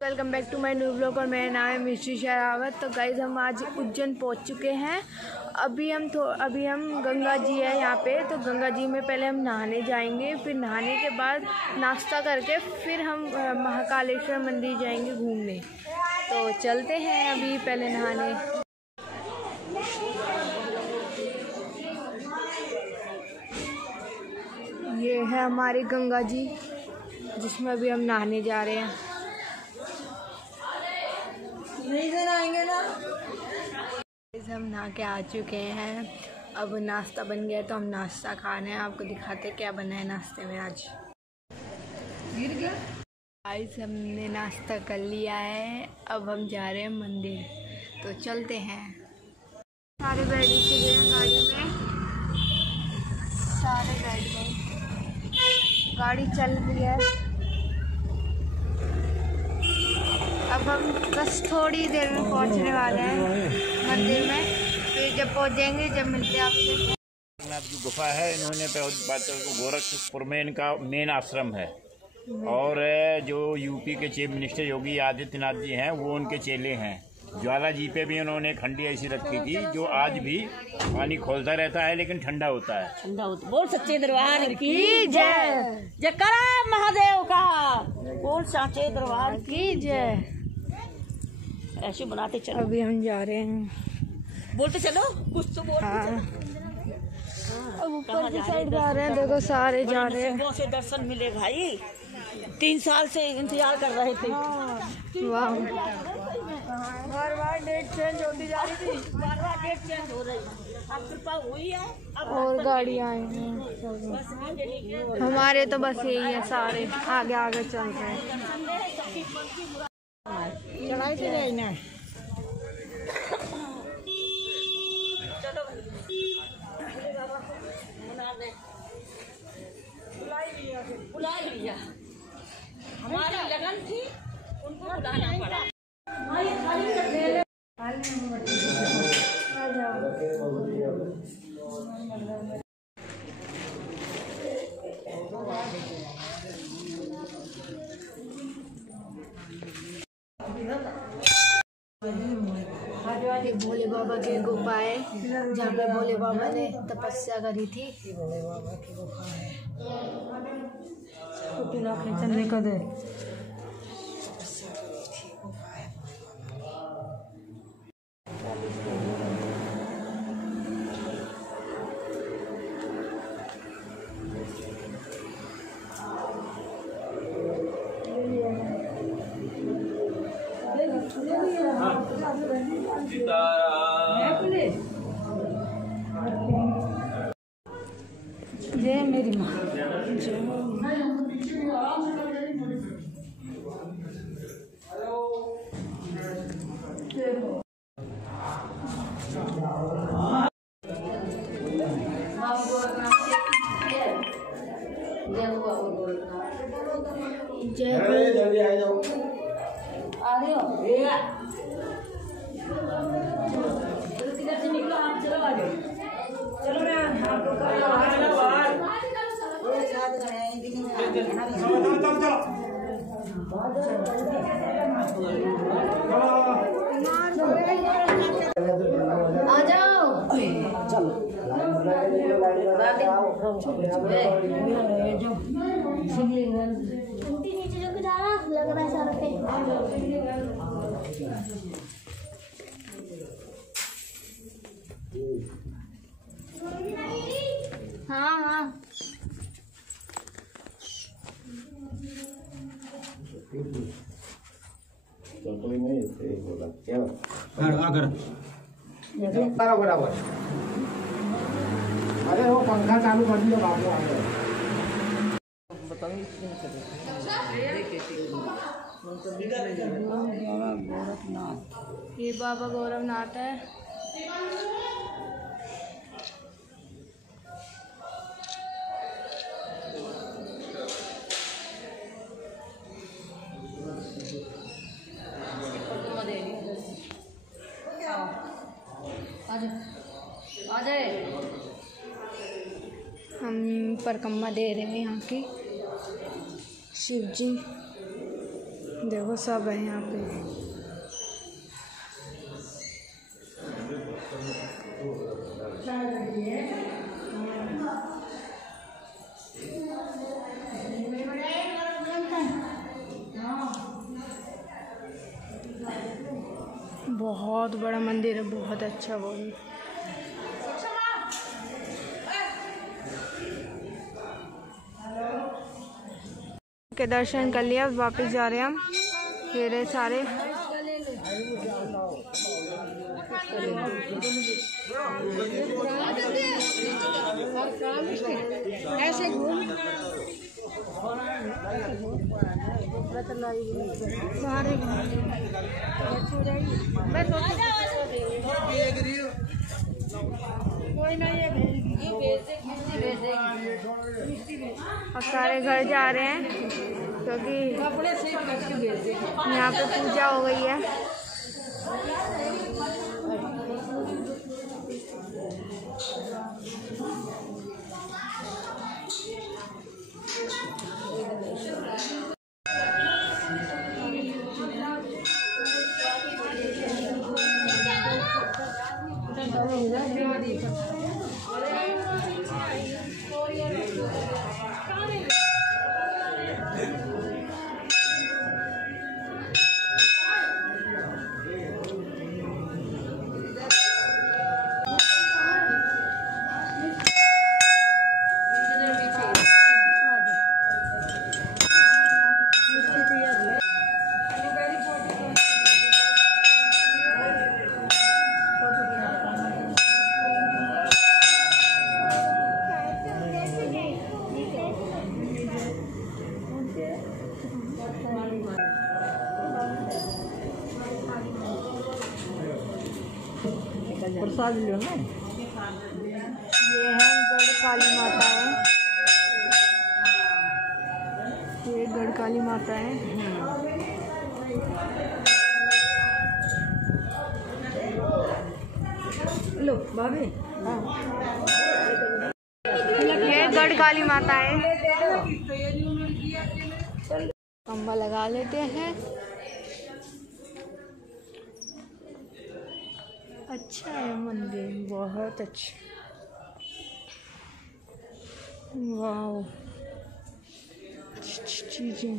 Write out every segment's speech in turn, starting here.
Welcome back to my new blog और मेरा नाम है मिश्री शरावत। तो गाइस हम आज उज्जैन पहुंच चुके हैं। अभी हम गंगा जी है यहाँ पे, तो गंगा जी में पहले हम नहाने जाएंगे, फिर नहाने के बाद नाश्ता करके फिर हम महाकालेश्वर मंदिर जाएंगे घूमने। तो चलते हैं अभी पहले नहाने। ये है हमारी गंगा जी जिसमें अभी हम नहाने जा रहे हैं। हम नहा के आ चुके हैं, अब नाश्ता बन गया तो हम नाश्ता खा रहे हैं। आपको दिखाते हैं क्या बना है नाश्ते में आज। गिर गया गाइस, हमने नाश्ता कर लिया है, अब हम जा रहे हैं मंदिर। तो चलते हैं। सारे बैठ चुके हैं गाड़ी में, सारे बैठ गए, गाड़ी चल रही है। अब हम बस थोड़ी देर में पहुंचने वाले हैं मंदिर में, फिर जब पहुंच जाएंगे जब मिलते हैं आपसे। जो गुफा है, इन्होंने गोरखपुर में इनका मेन आश्रम है, और जो यूपी के चीफ मिनिस्टर योगी आदित्यनाथ जी हैं वो उनके चेले हैं। ज्वाला जी पे भी उन्होंने खंडी ऐसी रखी थी जो आज भी पानी खोलता रहता है लेकिन ठंडा होता है। बोल सच्चे दरबार की जय, जयकारा महादेव का, बोल सच्चे दरबार की जय। ऐसे बनाते चलो। अभी हम जा रहे हैं, बोलते चलो कुछ तो बोल। अब ऊपर की साइड जा रहे हैं, देखो सारे जा रहे हैं। से दर्शन मिले भाई, 3 साल से इंतजार कर रहे थे। वाह, बार डेट चेंज होती जा रही थी, बार डेट चेंज हो रही है। अब कृपा हुई है, और गाड़ियाँ आई हैं। हमारे तो बस यही है, सारे आगे आगे चल रहे हैं। चढ़ाई से गई ना, चलो बुला लिया। हमारी लगन थी, उनको बुलाना पड़ा। ये भोले बाबा की गुफा है जहाँ पे भोले बाबा ने तपस्या करी थी। भोले बाबा की गुफा है, चलने का दे। जय मेरी माँ, जय जल्दी आ जाओ। आ रहे हो? किधर से निकलो आप, चलो आगे चलो। मैं आ जाओ, चलो नीचे जो जा रहा लग रहा है सारा पे। हाँ हाँ बराबर। अरे वो पंखा चालू कर दिया बाबू। ये बाबा गौरवनाथ है। हम परिक्रमा दे रहे हैं यहाँ की। शिव जी देखो सब है यहाँ पे। बहुत बड़ा मंदिर है, बहुत अच्छा बोल के दर्शन कर लिया। वापस जा रहे हैं हम। ये रहे सारे। ऐसे घूम अब सारे घर जा रहे हैं क्योंकि यहाँ पे पूजा हो गई है। प्रसाद लियो ना। ये है गढ़ काली माता है। ये गढ़ काली माता है। लो भाभी। ये गढ़ काली माता है। खंबा लगा लेते हैं। अच्छा है मंदिर, बहुत अच्छा। वाह चीजें।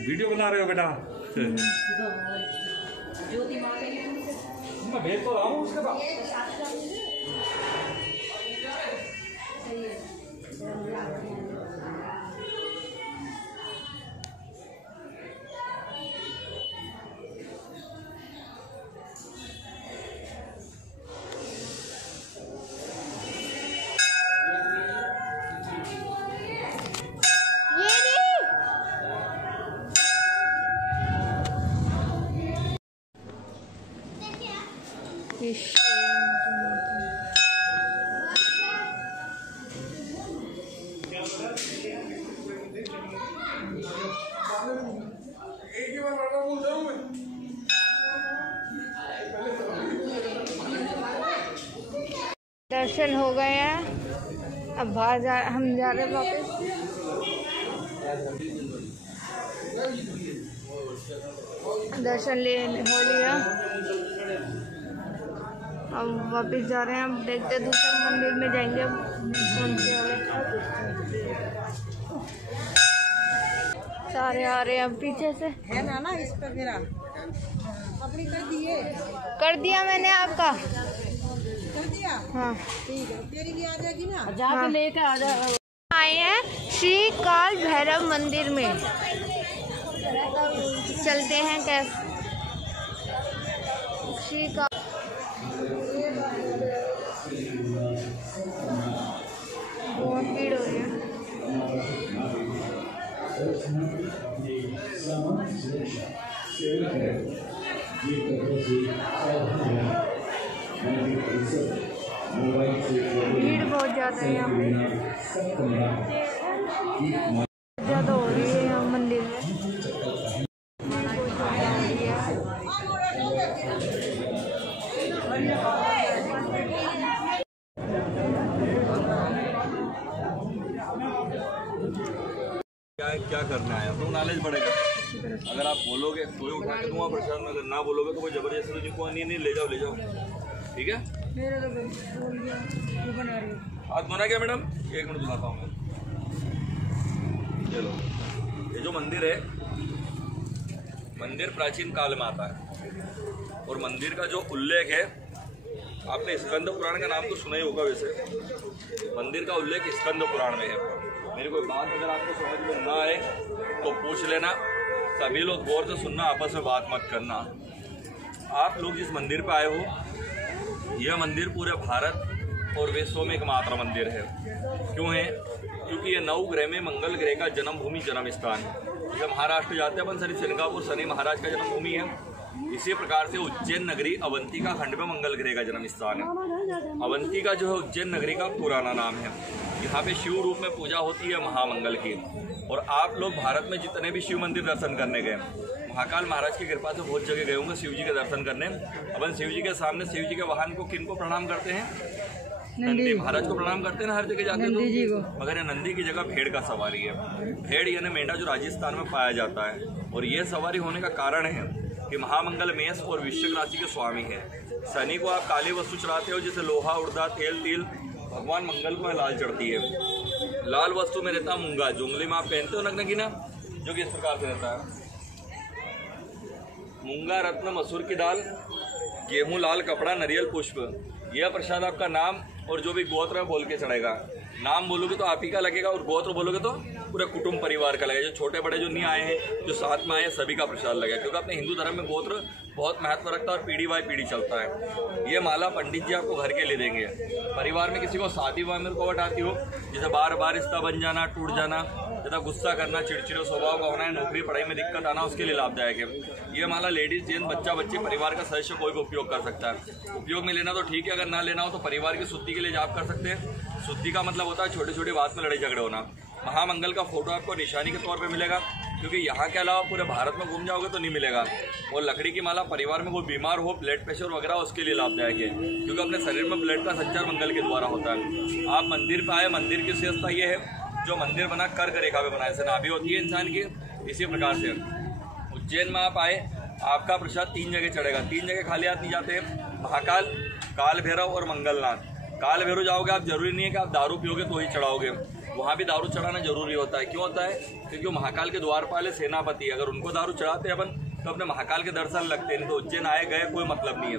वीडियो बना रहे हो बेटा? मैं भेज तो रहा हूँ उसके बाद। दर्शन हो गए हैं। अब हम जा रहे हैं वापस। दर्शन हो लिया। अब वापस जा रहे हैं। अब देखते हैं दूसरे मंदिर में जाएंगे। कौन से सारे आ रहे हैं अब पीछे से। है ना इस पे मेरा अपनी कर दिया मैंने आपका कर दिया। हाँ ठीक है, तेरी भी आ जाएगी ना। जाके लेकर आ जा। आए हैं श्री काल भैरव मंदिर में। चलते हैं कैसे श्री काल। बहुत भीड़ हो रही है। भीड़ बहुत ज़्यादा है यहाँ पे। ज़्यादा हो रही है यहाँ मंदिर में। क्या करना है तो नॉलेज बढ़ेगा। अगर आप बोलोगे कोई उठा के दूंगा प्रसाद, अगर ना बोलोगे तो कोई जबरदस्ती तो जिनको नहीं ले जाओ ठीक है। हाथ धोना क्या मैडम? 1 मिनट बुलाता हूँ मैं। चलो, ये जो मंदिर है, मंदिर प्राचीन काल में आता है और मंदिर का जो उल्लेख है, आपने स्कंद पुराण का नाम तो सुना ही होगा। वैसे मंदिर का उल्लेख स्कंद पुराण में है। मेरी कोई बात अगर आपको समझ में ना आए तो पूछ लेना। सभी लोग गौर से सुनना, आपस में बात मत करना। आप लोग जिस मंदिर पे आए हो, यह मंदिर पूरे भारत और विश्व में एकमात्र मंदिर है। क्यों है? क्योंकि ये 9 ग्रह में मंगल ग्रह का जन्मभूमि, जन्म स्थान है। जब महाराष्ट्र जाते हैं अपन, सिंगापुर शनि महाराज का जन्मभूमि है। इसी प्रकार से उज्जैन नगरी अवंतिका खंड में मंगल ग्रह का जन्म स्थान है। अवंतिका जो है उज्जैन नगरी का पुराना नाम है। यहाँ पे शिव रूप में पूजा होती है महामंगल की। और आप लोग भारत में जितने भी शिव मंदिर दर्शन करने गए, महाकाल महाराज की कृपा से बहुत जगह गए होंगे शिव जी के दर्शन करने। अपन शिव जी के सामने शिव जी के वाहन को किन को प्रणाम करते हैं? नंदी महाराज को प्रणाम करते हैं ना, हर जगह जाते हैं तो। मगर ये नंदी की जगह भेड़ का सवारी है। भेड़ यानी मेंढा जो राजस्थान में पाया जाता है। और ये सवारी होने का कारण है कि महामंगल मेष और वृश्चिक राशि के स्वामी है। शनि को आप काली वस्तु चढ़ाते हो, जैसे लोहा, उड़दा, तेल, तिल। भगवान मंगल को लाल चढ़ती है। लाल वस्तु में रहता मूंगा, जो उंगली में आप पहनते हो नग्न की ना, जो कि इस प्रकार से रहता है। मूंगा, रत्न, मसूर की दाल, गेहूं, लाल कपड़ा, नारियल, पुष्प। यह प्रसाद आपका नाम और जो भी गोत्र है बोल के चढ़ेगा। नाम बोलोगे तो आप ही का लगेगा और गोत्र बोलोगे तो पूरे कुटुंब परिवार का लगेगा। जो छोटे बड़े जो नहीं आए हैं, जो साथ में आए हैं, सभी का प्रसाद लगेगा। क्योंकि अपने हिंदू धर्म में गोत्र बहुत महत्व रखता है और पीढ़ी बाय पीढ़ी चलता है। ये माला पंडित जी आपको घर के लिए देंगे। परिवार में किसी को शादी वादी में रुकावट आती हो, जैसे बार बार रिश्ता बन जाना, टूट जाना, ज़्यादा गुस्सा करना, चिड़चिड़े स्वभाव का होना है, नौकरी पढ़ाई में दिक्कत आना, उसके लिए लाभदायक है। ये माला लेडीज, जेंट्स, बच्चा बच्चे, परिवार का सदस्य कोई भी उपयोग कर सकता है। उपयोग में लेना तो ठीक है, अगर ना लेना हो तो परिवार की शुद्धि के लिए जाप कर सकते हैं। शुद्धि का मतलब होता है छोटी छोटी बात में लड़ाई झगड़े होना। महामंगल का फोटो आपको निशानी के तौर पे मिलेगा, क्योंकि यहाँ के अलावा पूरे भारत में घूम जाओगे तो नहीं मिलेगा। और लकड़ी की माला परिवार में कोई बीमार हो, ब्लड प्रेशर वगैरह, उसके लिए लाभदायक है, क्योंकि अपने शरीर में ब्लड का संचार मंगल के द्वारा होता है। आप मंदिर पे आए, मंदिर की विशेषता ये है, जो मंदिर बना कर्क रेखा में बना है, नाभि होती है इंसान की। इसी प्रकार से उज्जैन में आप आए, आपका प्रसाद 3 जगह चढ़ेगा। 3 जगह खाली हाथ नहीं जाते हैं। महाकाल, काल भैरव और मंगलनाथ। काल भैरव जाओगे आप, जरूरी नहीं है कि आप दारू पियोगे तो ही चढ़ाओगे, वहाँ भी दारू चढ़ाना जरूरी होता है। क्यों होता है? क्योंकि महाकाल के द्वारपाल सेनापति, अगर उनको दारू चढ़ाते हैं अपन तो अपने महाकाल के दर्शन लगते हैं। तो उज्जैन आए गए कोई मतलब नहीं है।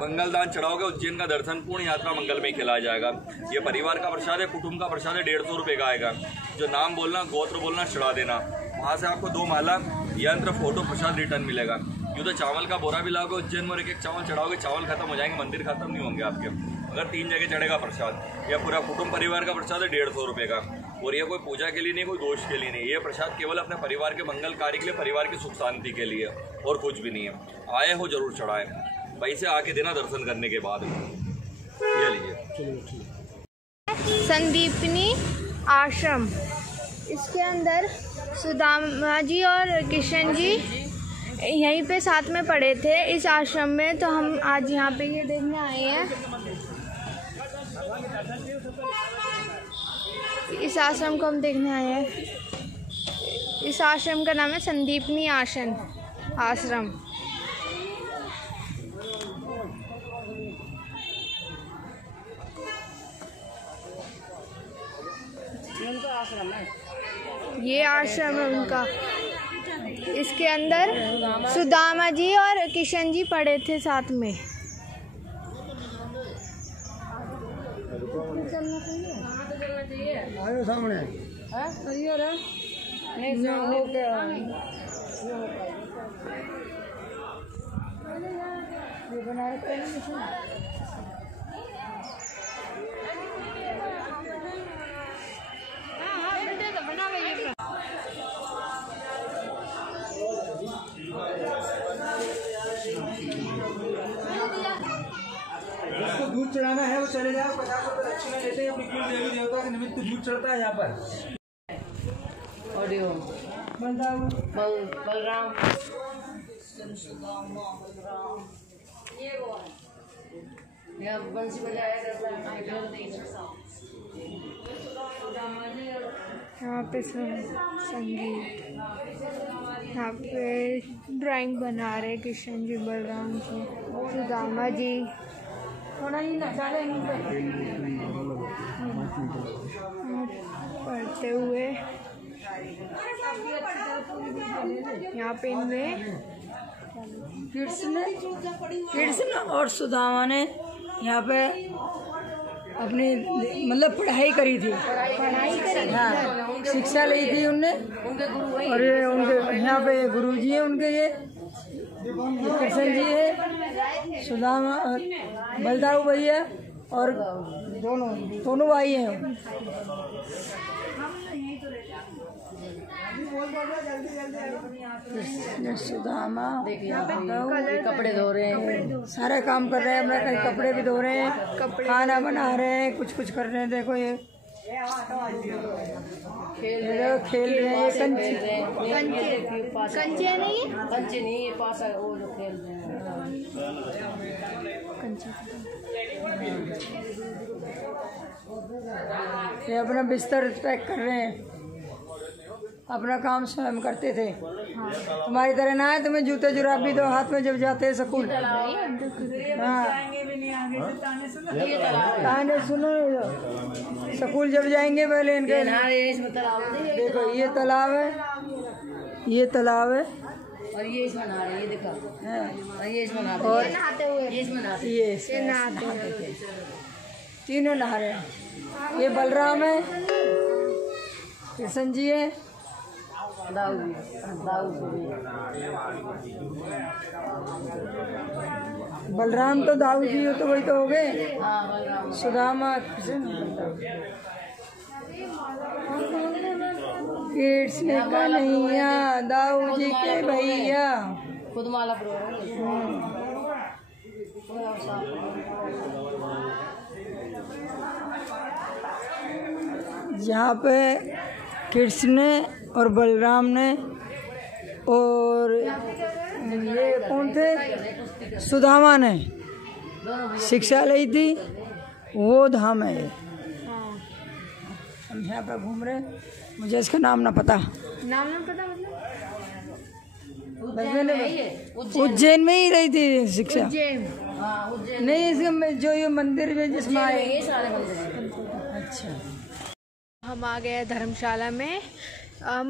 मंगलदान चढ़ाओगे, उज्जैन का दर्शन पूर्ण यात्रा मंगल में खिलाया जाएगा। ये परिवार का प्रसाद है, कुटुंब का प्रसाद है, 150 रुपये का आएगा। जो नाम बोलना, गोत्र बोलना, चढ़ा देना। वहाँ से आपको 2 माला, यंत्र, फोटो, प्रसाद रिटर्न मिलेगा। यूँ तो चावल का बोरा भी लाओगे उज्जैन में, एक चावल चढ़ाओगे, चावल खत्म हो जाएंगे, मंदिर खत्म नहीं होंगे आपके। अगर 3 जगह चढ़ेगा प्रसाद, यह पूरा कुटुंब परिवार का प्रसाद है 150 रुपये का। और ये कोई पूजा के लिए नहीं, कोई दोष के लिए नहीं, ये प्रसाद केवल अपने परिवार के मंगल कार्य के लिए, परिवार की सुख शांति के लिए, और कुछ भी नहीं है। आए हो जरूर चढ़ाए, वैसे आके देना दर्शन करने के बाद। ये लीजिए। संदीपनी आश्रम, इसके अंदर सुदामा जी और किशन जी यहीं पे साथ में पढ़े थे इस आश्रम में। तो हम आज यहाँ पे ये देखने आए हैं। इस आश्रम को हम देखने आए हैं। इस आश्रम का नाम है संदीपनी आश्रम। ये आश्रम है उनका। इसके अंदर सुदामा जी और किशन जी पढ़े थे साथ में। आयो सामने जिसको दूध चढ़ाना है वो चले जाओ, 50 रुपये दक्षिणा देते हैं। अपनी कुल देवी देवता के निमित्त दूध चढ़ता है यहाँ पर। ऑडियो बलराम यहाँ पे संगीत, यहाँ पे ड्राइंग बना रहे कृष्ण जी, बलराम जी, सुदामा जी। पढ़ते हुए यहाँ पे इनमें कृष्ण और सुदामा ने यहाँ पे अपनी मतलब पढ़ाई करी थी, हाँ, शिक्षा ली थी उनने। और ये उनके यहाँ पे गुरुजी है उनके, ये कृष्ण जी है, सुदामा बलदाऊ भैया और दोनों भाई हैं। सुदामा कपड़े धो रहे हैं, सारे काम कर रहे हैं, अपना कहीं कपड़े भी धो रहे हैं, खाना बना रहे हैं, कुछ कर रहे हैं। देखो ये खेल रहे हैं, कंचे नहीं, कंचे नहीं, ये पास वो लोग खेल रहे हैं। ये अपना बिस्तर पैक कर रहे हैं, अपना काम स्वयं करते थे। तुम्हारी तरह ना है, तुम्हें जूते जुराब भी दो हाथ में जब जाते हैं स्कूल। हाँ, ताने सुनो, स्कूल जब जाएंगे पहले इनके देखो ये तालाब है, ये तालाब है, और ये इसमें नहा रहे, ये देखो, ये इसमें नहाते, और ये इसमें नहाते, तीनों नहा रहे हैं। ये बलराम है, कृष्ण जी है, बलराम तो दाऊ जी हो, तो वही तो हो गए। सुदामा कृष्ण कन्हैया दाऊ जी के भैया, खुद माला यहाँ पे कृष्ण और बलराम ने, और ये कौन थे, सुदामा ने शिक्षा ली थी, वो धाम है। हम यहाँ पे घूम रहे, मुझे इसका नाम ना पता, मतलब उज्जैन में ही रही थी शिक्षा। नहीं, इसके जो ये मंदिर में जिसमें आए, अच्छा। हम आ गए धर्मशाला में। हम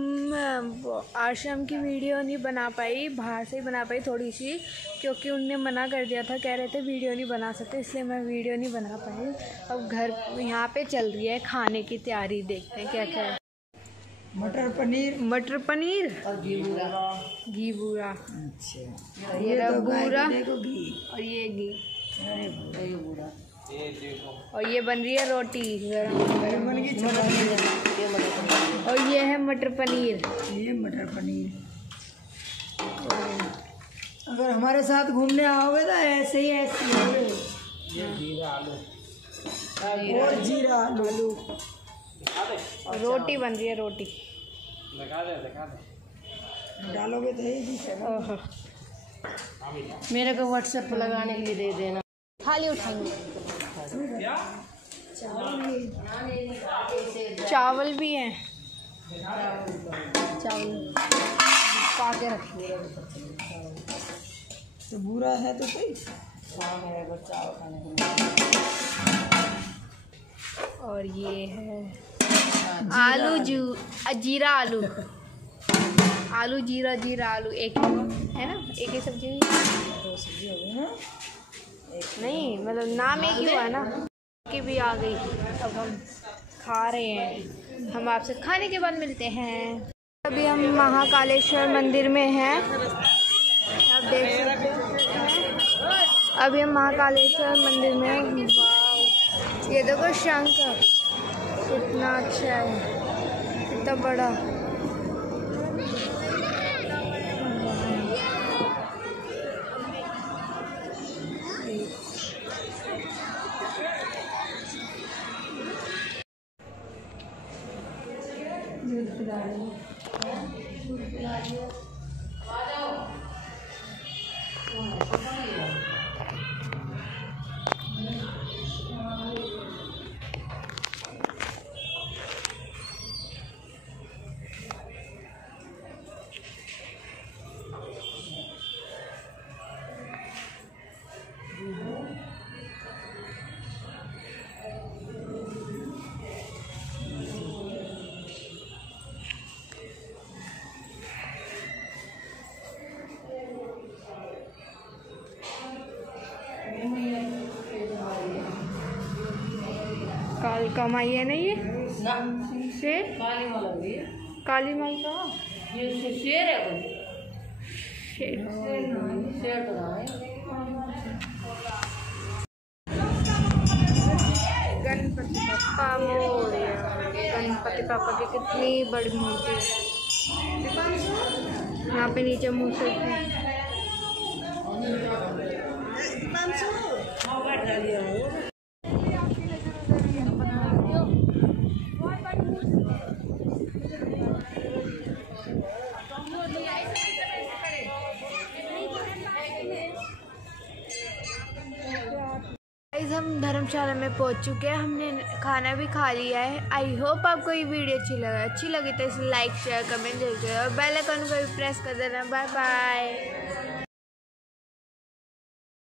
आश्रम की वीडियो नहीं बना पाई, बाहर से ही बना पाई थोड़ी सी, क्योंकि उनने मना कर दिया था, कह रहे थे वीडियो नहीं बना सकते, इसलिए मैं वीडियो नहीं बना पाई। अब घर यहाँ पे चल रही है खाने की तैयारी, देखते हैं क्या क्या है। मटर पनीर और घी बूरा, अच्छा, ये बूरा, देखो घी, और ये घी, ये बूरा, और ये बन रही है रोटी गरम, और ये है मटर पनीर, ये मटर पनीर। अगर हमारे साथ घूमने आओगे तो ऐसे ही और जीरा आलू, रोटी बन रही है, रोटी डालोगे तो ये मेरे को व्हाट्सएप पर लगाने के लिए दे देना। थाली उठाएंगे, चावल भी हैं, चावल पा के रखिए। तो बुरा है तो सही। और ये है आलू जीरा आलू, आलू जीरा आलू, एक है ना, एक ही सब्जी, दो सब्जी हो गई ना, नहीं मतलब नाम एक ही हुआ ना, की भी आ गई। अब हम खा रहे हैं, हम आपसे खाने के बाद मिलते हैं। अभी हम महाकालेश्वर मंदिर में हैं, आप देख सकते हैं। अभी हम महाकालेश्वर मंदिर में हैं। ये देखो शंख कितना अच्छा है, कितना बड़ा। कमाई है ना ये शेर काली माँ लग रही है। काली माई का ये शेर है कोई शेर। शेर तो रहा है। गणपति बप्पा मोरया। गणपति पापा की कितनी बड़ी मूर्ति है। यहाँ पे नीचे मूर्ति है। गाइस हम धर्मशाला में पहुंच चुके हैं। हमने खाना भी खा लिया है। आई होप आपको ये वीडियो अच्छी लगी तो इसे लाइक शेयर कमेंट जरूर करें और बेल आइकन को भी प्रेस कर देना। Bye bye.